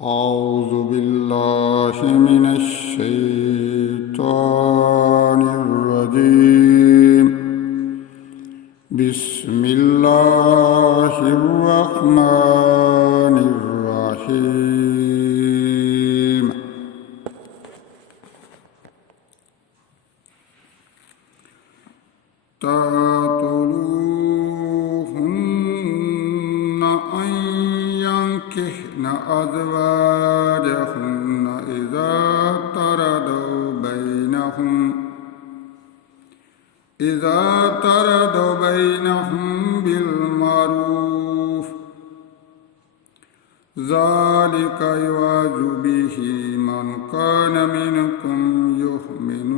أعوذ بالله من الشيطان الرجيم. بسم الله الرحمن الرحيم. تقتلوهن أن ينكحن أزواجهن إذا تردوا بينهم بالمعروف، ذلك يوعظ به من كان منكم يؤمن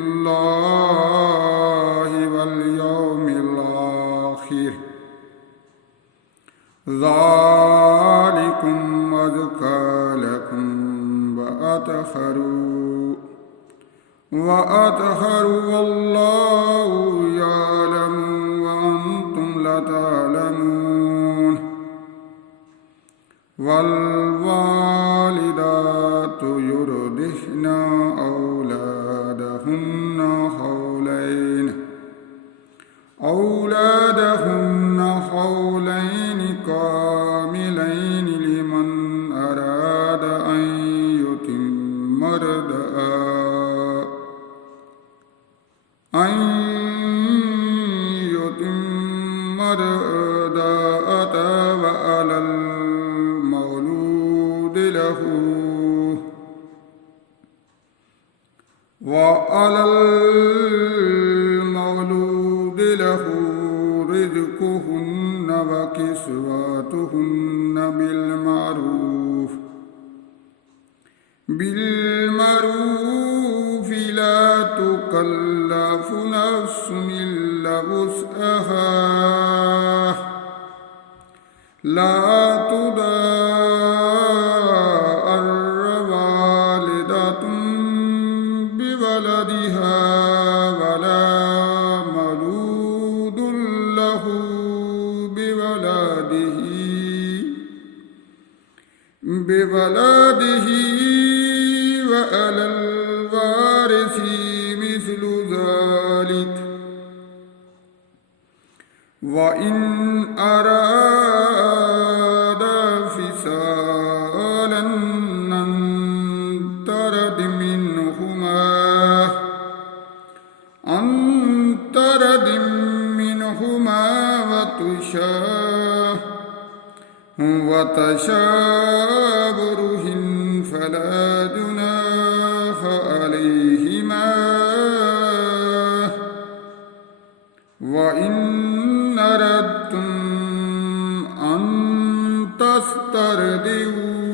بالله واليوم الآخر، ذلكم أزكى لكم وأطهر والله يعلم وأنتم لا تعلمون. والوالدات يرضعن أولادهن حولين كاملين لمن أراد أن يتم الرضاعة، وعلى المولود له رزقهن وكسوتهن بالمعروف لا تكلف نفس إلا وسعها، لا تضار والدة بولدها ولا مولود له بولده، وعلى الوارث مثل ذلك، وإن أرادا فصالا عن ترد منهما وتشاور فلا جناح عليهما، وإن أردتم أن تسترضعوا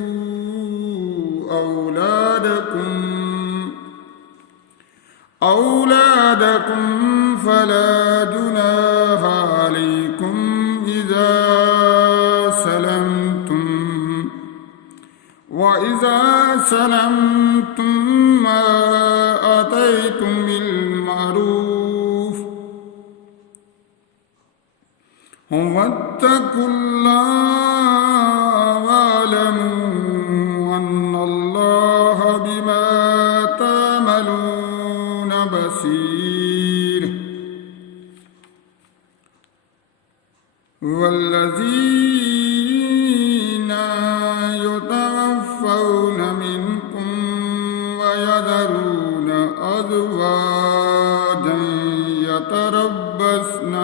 أولادكم فلا جناح عليكم وإذا سلمتم ما آتيتم بالمعروف، واتقوا الله واعلموا أن الله بما تعملون بصير. والذين يتوفون منكم ويذرون أزواجا يتربصن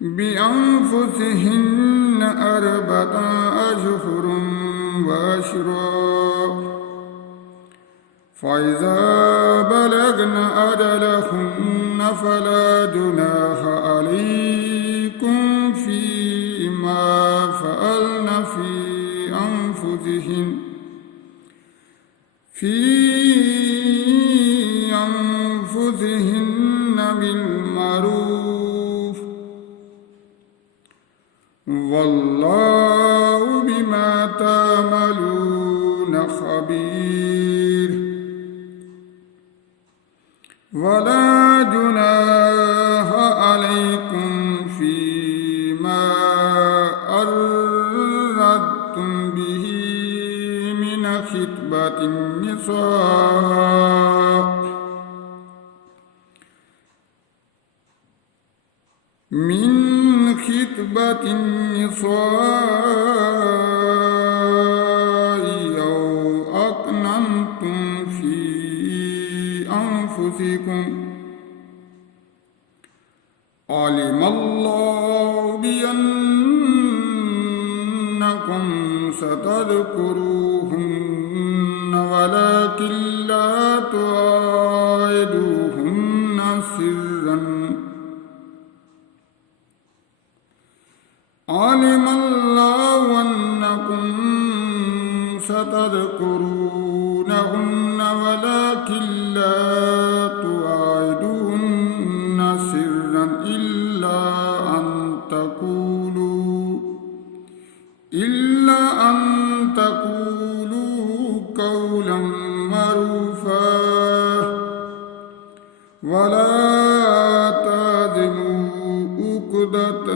بأنفسهن 4 أشهر وعشرا، فإذا بلغن أجلهن فلا جناح عليكم فيما فعلن في أنفسهن بالمعروف، والله بما تعملون خبير. ولا جناح عليكم فيما أردتم به من خطبة النساء أو أكننتم في أنفسكم علم الله بأنكم ستذكروهن ولكن لا تواعدوهن سرا علم الله أنكم ستذكرونهن ولكن لا تواعدوهن سرا إلا أن تقولوا قولا معروفا ولا تعزموا عقدة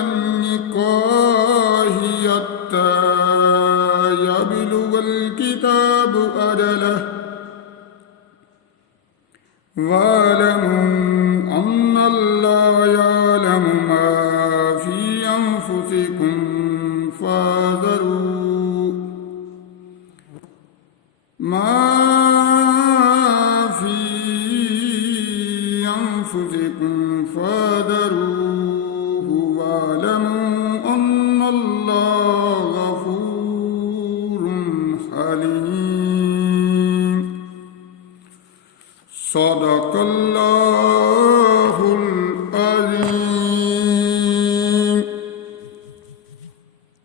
النكاح حتى يبلغ الكتاب أجله واعلموا أن الله يعلم ما في أنفسكم فاحذروه واعلموا أن الله غفور حليم صدق الله